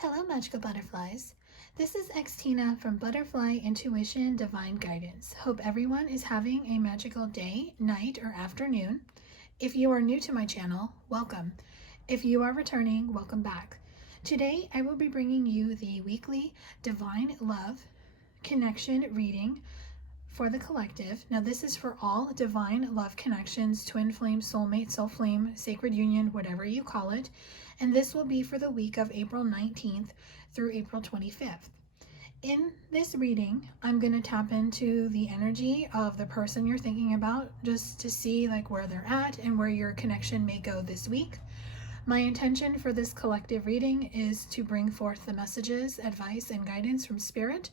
Hello, magical butterflies. This is Xtina from Butterfly Intuition Divine Guidance. Hope everyone is having a magical day, night, or afternoon. If you are new to my channel, welcome. If you are returning, welcome back. Today, I will be bringing you the weekly Divine Love Connection reading for the collective. Now, this is for all divine love connections, twin flame, soulmate, soul flame, sacred union, whatever you call it. And this will be for the week of April 19th through April 25th. In this reading, I'm going to tap into the energy of the person you're thinking about just to see like where they're at and where your connection may go this week. My intention for this collective reading is to bring forth the messages, advice, and guidance from Spirit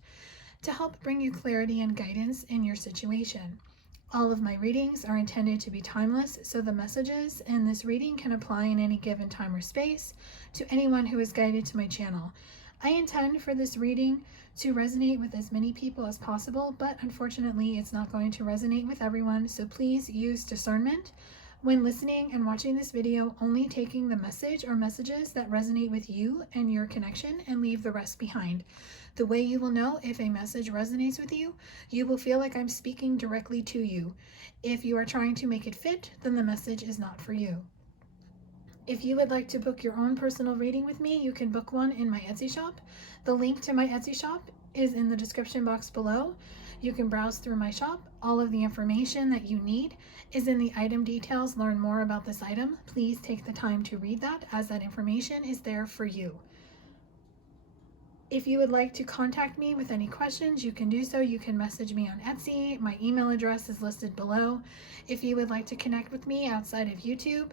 to help bring you clarity and guidance in your situation. All of my readings are intended to be timeless, so the messages in this reading can apply in any given time or space to anyone who is guided to my channel. I intend for this reading to resonate with as many people as possible, but unfortunately it's not going to resonate with everyone, so please use discernment when listening and watching this video, only taking the message or messages that resonate with you and your connection and leave the rest behind. The way you will know if a message resonates with you, you will feel like I'm speaking directly to you. If you are trying to make it fit, then the message is not for you. If you would like to book your own personal reading with me, you can book one in my Etsy shop. The link to my Etsy shop is in the description box below. You can browse through my shop. All of the information that you need is in the item details. Learn more about this item. Please take the time to read that, as that information is there for you. If you would like to contact me with any questions, you can do so. You can message me on Etsy. My email address is listed below. If you would like to connect with me outside of YouTube,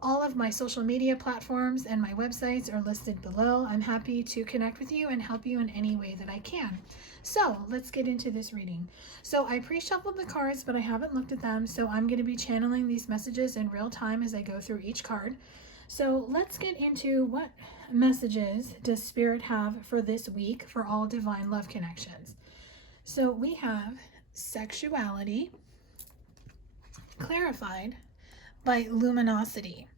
all of my social media platforms and my websites are listed below. I'm happy to connect with you and help you in any way that I can. So let's get into this reading. So I pre-shuffled the cards, but I haven't looked at them. So I'm going to be channeling these messages in real time as I go through each card. So let's get into what messages does Spirit have for this week for all divine love connections. So we have sexuality clarified by luminosity.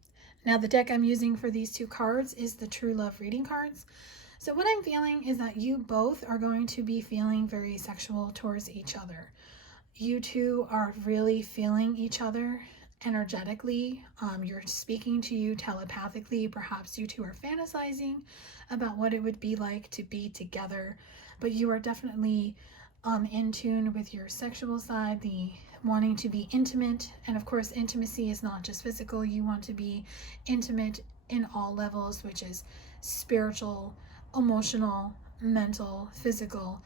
Now the deck I'm using for these two cards is the True Love reading cards. So what I'm feeling is that you both are going to be feeling very sexual towards each other. You two are really feeling each other energetically. You're speaking to you telepathically. Perhaps you two are fantasizing about what it would be like to be together, but you are definitely in tune with your sexual side, the wanting to be intimate. And of course, intimacy is not just physical. You want to be intimate in all levels, which is spiritual, emotional, mental, physical.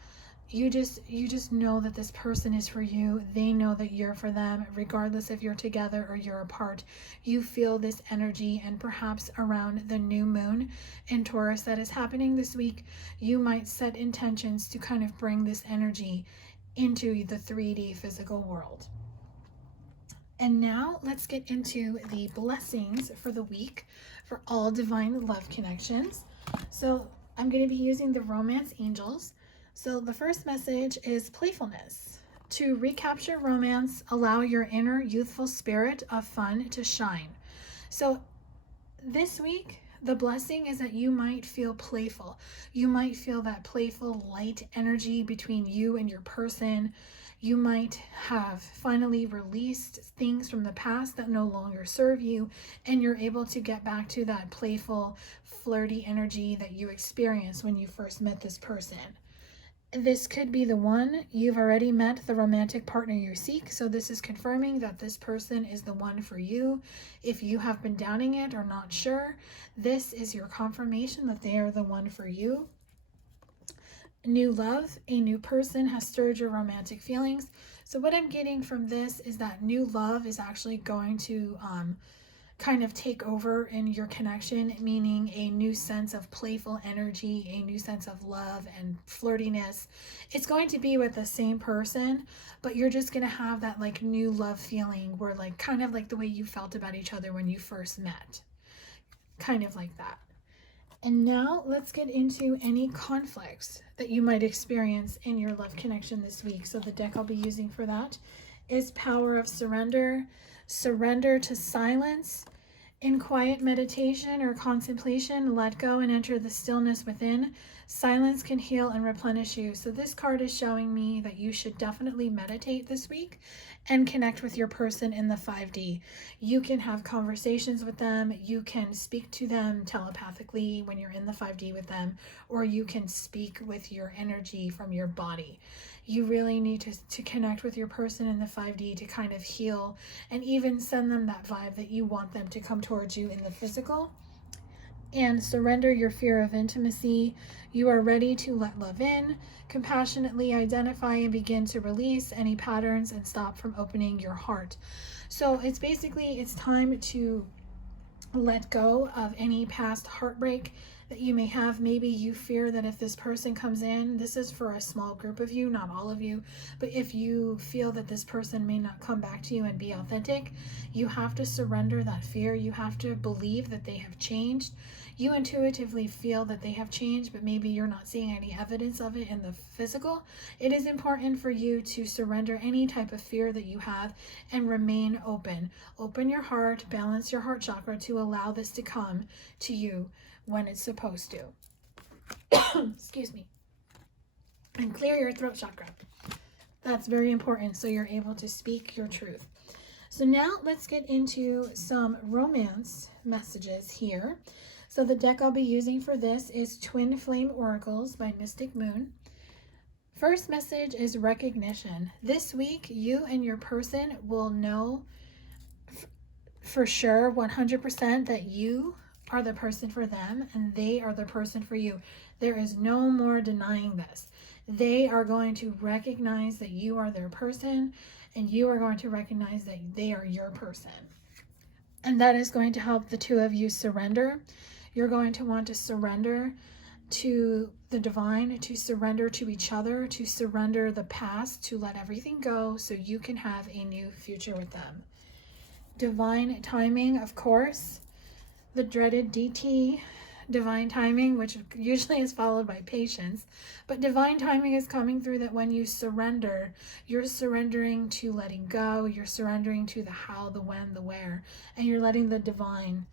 You just know that this person is for you. They know that you're for them, regardless if you're together or you're apart. You feel this energy, and perhaps around the new moon in Taurus that is happening this week, you might set intentions to kind of bring this energy into the 3D physical world. And now let's get into the blessings for the week for all divine love connections. So I'm going to be using the Romance Angels. So the first message is playfulness. To recapture romance, allow your inner youthful spirit of fun to shine. So this week, the blessing is that you might feel playful. You might feel that playful, light energy between you and your person. You might have finally released things from the past that no longer serve you, and you're able to get back to that playful, flirty energy that you experienced when you first met this person. This could be the one. You've already met the romantic partner you seek, so this is confirming that this person is the one for you. If you have been doubting it or not sure, this is your confirmation that they are the one for you. New love, a new person has stirred your romantic feelings. So what I'm getting from this is that new love is actually going to kind of take over in your connection, meaning a new sense of playful energy, a new sense of love and flirtiness. It's going to be with the same person, but you're just going to have that like new love feeling where like kind of like the way you felt about each other when you first met. Kind of like that. And now let's get into any conflicts that you might experience in your love connection this week. So the deck I'll be using for that is Power of Surrender, Surrender to Silence, In quiet meditation or contemplation, let go and enter the stillness within. Silence can heal and replenish you. So this card is showing me that you should definitely meditate this week and connect with your person in the 5D. You can have conversations with them. You can speak to them telepathically when you're in the 5D with them, or you can speak with your energy from your body. You really need to connect with your person in the 5D to kind of heal and even send them that vibe that you want them to come towards you in the physical. And surrender your fear of intimacy. You are ready to let love in, compassionately identify and begin to release any patterns and stop from opening your heart. So it's basically, it's time to let go of any past heartbreak that you may have. Maybe you fear that if this person comes in, this is for a small group of you, not all of you, but if you feel that this person may not come back to you and be authentic, you have to surrender that fear. You have to believe that they have changed. You intuitively feel that they have changed, but maybe you're not seeing any evidence of it in the physical. It is important for you to surrender any type of fear that you have and remain open. Open your heart, balance your heart chakra to allow this to come to you when it's supposed to. Excuse me. And clear your throat chakra. That's very important so you're able to speak your truth. So now let's get into some romance messages here. So the deck I'll be using for this is Twin Flame Oracles by Mystic Moon. First message is recognition. This week, you and your person will know for sure 100% that you are the person for them and they are the person for you. There is no more denying this. They are going to recognize that you are their person and you are going to recognize that they are your person. And that is going to help the two of you surrender. You're going to want to surrender to the divine, to surrender to each other, to surrender the past, to let everything go so you can have a new future with them. Divine timing, of course, the dreaded DT, divine timing, which usually is followed by patience, but divine timing is coming through that when you surrender, you're surrendering to letting go, you're surrendering to the how, the when, the where, and you're letting the divine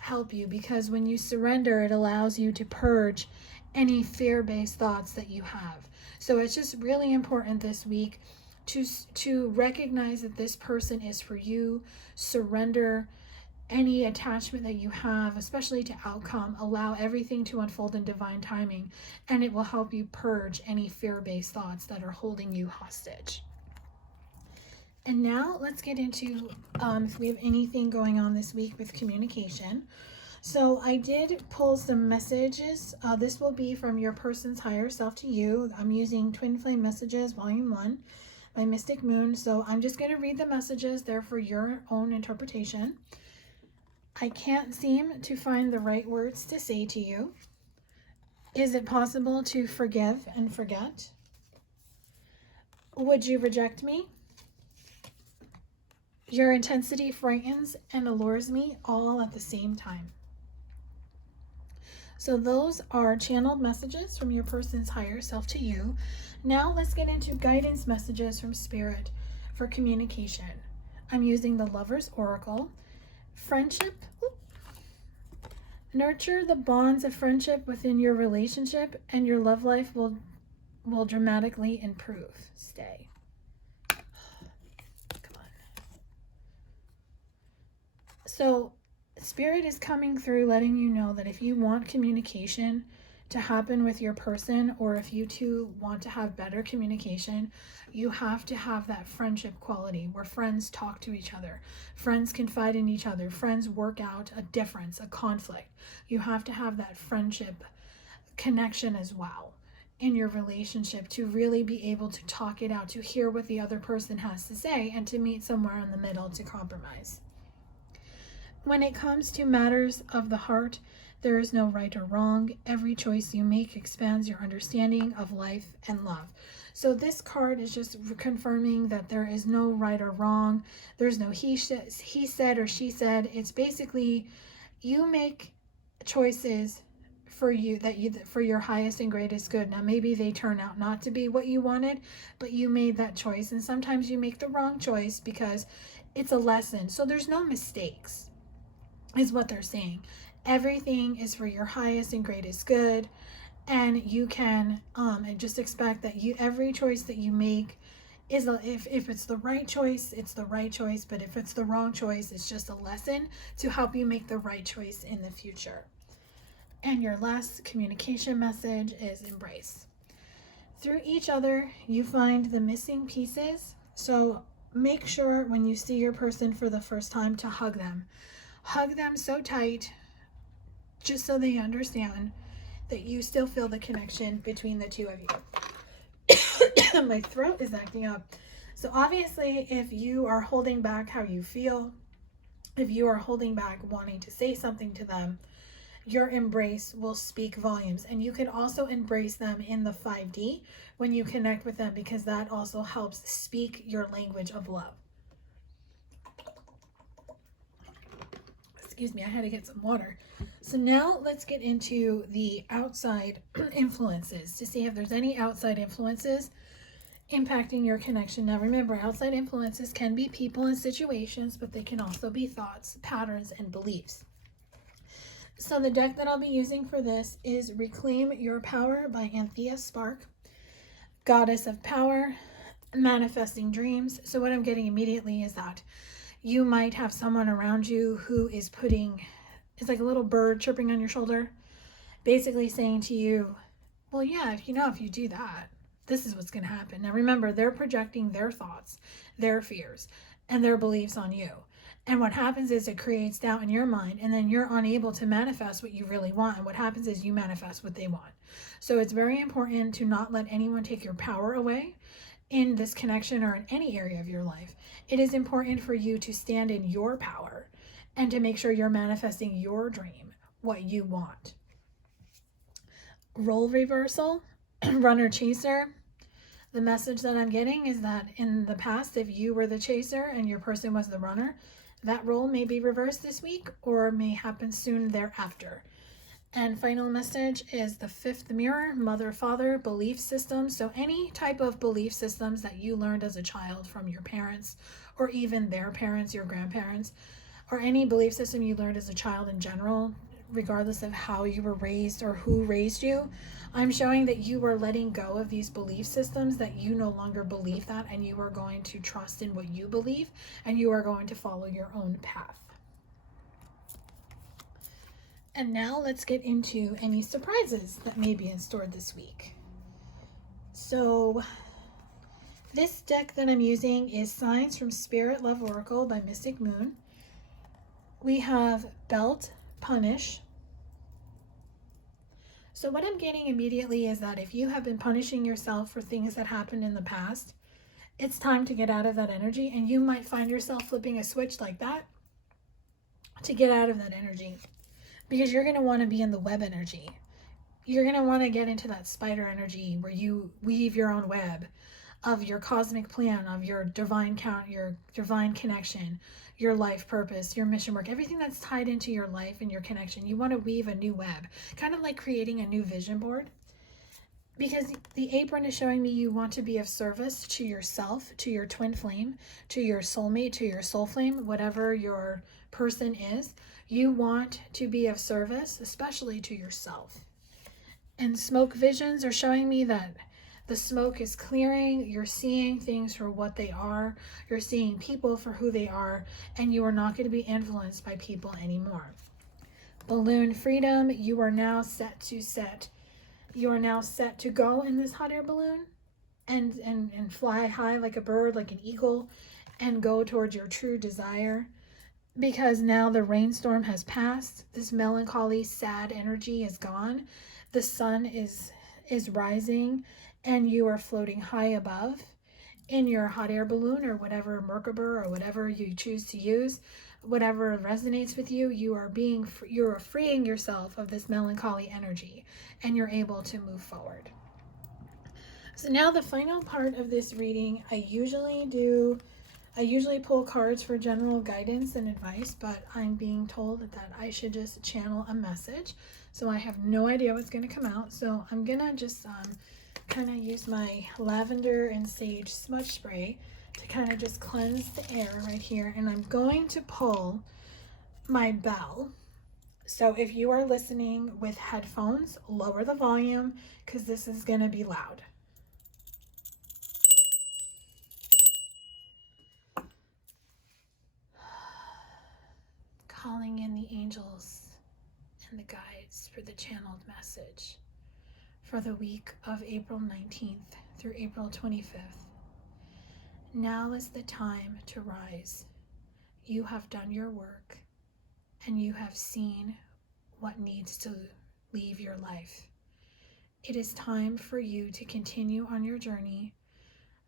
help you, because when you surrender, it allows you to purge any fear-based thoughts that you have. So it's just really important this week to recognize that this person is for you. Surrender any attachment that you have, especially to outcome. Allow everything to unfold in divine timing, and it will help you purge any fear-based thoughts that are holding you hostage. And now let's get into if we have anything going on this week with communication. So I did pull some messages. This will be from your person's higher self to you. I'm using Twin Flame Messages, Volume 1 by Mystic Moon. So I'm just going to read the messages. They're for your own interpretation. I can't seem to find the right words to say to you. Is it possible to forgive and forget? Would you reject me? Your intensity frightens and allures me all at the same time. So those are channeled messages from your person's higher self to you. Now let's get into guidance messages from Spirit for communication. I'm using the Lover's Oracle. Friendship. Nurture the bonds of friendship within your relationship and your love life will dramatically improve. Stay. So Spirit is coming through letting you know that if you want communication to happen with your person, or if you two want to have better communication, you have to have that friendship quality where friends talk to each other, friends confide in each other, friends work out a difference, a conflict. You have to have that friendship connection as well in your relationship to really be able to talk it out, to hear what the other person has to say, and to meet somewhere in the middle to compromise. When it comes to matters of the heart, there is no right or wrong. Every choice you make expands your understanding of life and love. So this card is just confirming that there is no right or wrong. There's no he said or she said. It's basically you make choices for you for your highest and greatest good. Now maybe they turn out not to be what you wanted, but you made that choice. And sometimes you make the wrong choice because it's a lesson. So there's no mistakes. is what they're saying. Everything is for your highest and greatest good, and you can and just expect that every choice that you make is if it's the right choice, it's the right choice. But if it's the wrong choice, it's just a lesson to help you make the right choice in the future. And your last communication message is embrace. Through each other, you find the missing pieces. So make sure when you see your person for the first time to hug them. Hug them so tight, just so they understand that you still feel the connection between the two of you. My throat is acting up. So obviously, if you are holding back how you feel, if you are holding back wanting to say something to them, your embrace will speak volumes. And you can also embrace them in the 5D when you connect with them, because that also helps speak your language of love. Excuse me, I had to get some water. So now let's get into the outside influences to see if there's any outside influences impacting your connection. Now remember, outside influences can be people and situations, but they can also be thoughts, patterns, and beliefs. So the deck that I'll be using for this is Reclaim Your Power by Anthea Spark, Goddess of Power, Manifesting Dreams. So what I'm getting immediately is that you might have someone around you who is it's like a little bird chirping on your shoulder, basically saying to you, well, yeah, if you do that, this is what's going to happen. Now remember, they're projecting their thoughts, their fears, and their beliefs on you. And what happens is it creates doubt in your mind, and then you're unable to manifest what you really want. And what happens is you manifest what they want. So it's very important to not let anyone take your power away in this connection or in any area of your life. It is important for you to stand in your power and to make sure you're manifesting your dream, what you want. Role reversal, runner chaser. The message that I'm getting is that in the past, if you were the chaser and your person was the runner, that role may be reversed this week or may happen soon thereafter. And final message is the fifth mirror, mother-father belief system. So any type of belief systems that you learned as a child from your parents or even their parents, your grandparents, or any belief system you learned as a child in general, regardless of how you were raised or who raised you, I'm showing that you are letting go of these belief systems, that you no longer believe that, and you are going to trust in what you believe, and you are going to follow your own path. And now let's get into any surprises that may be in store this week. So this deck that I'm using is Signs from Spirit Love Oracle by Mystic Moon. We have Belt, Punish. So what I'm getting immediately is that if you have been punishing yourself for things that happened in the past, it's time to get out of that energy, and you might find yourself flipping a switch like that to get out of that energy, because you're going to want to be in the web energy. You're going to want to get into that spider energy where you weave your own web of your cosmic plan, of your divine count, your divine connection, your life purpose, your mission work, everything that's tied into your life and your connection. You want to weave a new web, kind of like creating a new vision board. Because the apron is showing me you want to be of service to yourself, to your twin flame, to your soulmate, to your soul flame, whatever your person is. You want to be of service, especially to yourself. And smoke visions are showing me that the smoke is clearing. You're seeing things for what they are. You're seeing people for who they are, and you are not going to be influenced by people anymore. Balloon freedom. You are now set to go in this hot air balloon and fly high like a bird, like an eagle, and go towards your true desire. Because now the rainstorm has passed. This melancholy, sad energy is gone. The sun is rising, and you are floating high above in your hot air balloon or whatever Merkaba or whatever you choose to use, whatever resonates with you. You are freeing yourself of this melancholy energy, and you're able to move forward. So now the final part of this reading, I usually pull cards for general guidance and advice, but I'm being told that I should just channel a message. So I have no idea what's going to come out. So I'm going to just kind of use my lavender and sage smudge spray to kind of just cleanse the air right here. And I'm going to pull my bell. So if you are listening with headphones, lower the volume because this is going to be loud. Calling in the angels and the guides for the channeled message for the week of April 19th through April 25th. Now is the time to rise. You have done your work and you have seen what needs to leave your life. It is time for you to continue on your journey,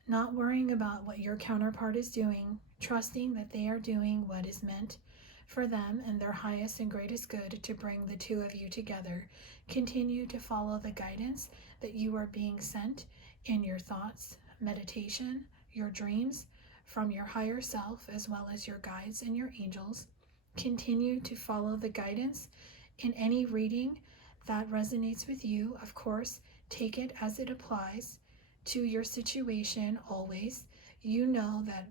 not worrying about what your counterpart is doing, trusting that they are doing what is meant for them and their highest and greatest good to bring the two of you together. Continue to follow the guidance that you are being sent in your thoughts, meditation, your dreams, from your higher self, as well as your guides and your angels. Continue to follow the guidance in any reading that resonates with you. Of course, take it as it applies to your situation always. You know that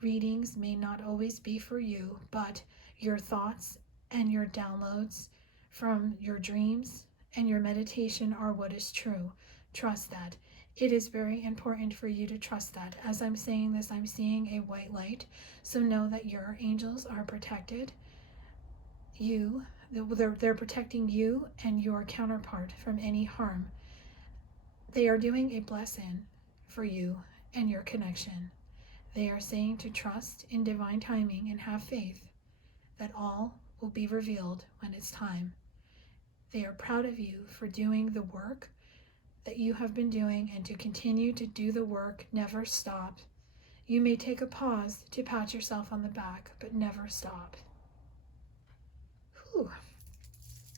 readings may not always be for you, but your thoughts and your downloads from your dreams and your meditation are what is true. Trust that. It is very important for you to trust that. As I'm saying this, I'm seeing a white light. So know that your angels are protected. They're protecting you and your counterpart from any harm. They are doing a blessing for you and your connection. They are saying to trust in divine timing and have faith that all will be revealed when it's time. They are proud of you for doing the work that you have been doing and to continue to do the work. Never stop. You may take a pause to pat yourself on the back, but never stop. Whew.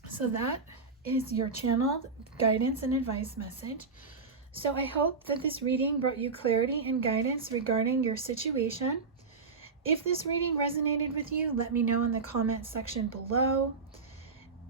So that is your channeled guidance and advice message. So I hope that this reading brought you clarity and guidance regarding your situation. If this reading resonated with you, let me know in the comment section below.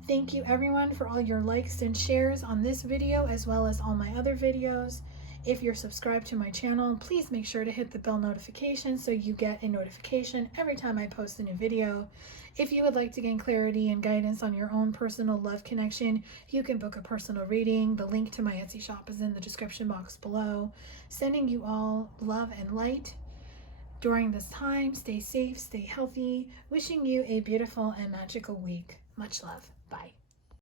Thank you everyone for all your likes and shares on this video as well as all my other videos. If you're subscribed to my channel, please make sure to hit the bell notification so you get a notification every time I post a new video. If you would like to gain clarity and guidance on your own personal love connection, you can book a personal reading. The link to my Etsy shop is in the description box below. Sending you all love and light during this time. Stay safe, stay healthy. Wishing you a beautiful and magical week. Much love. Bye.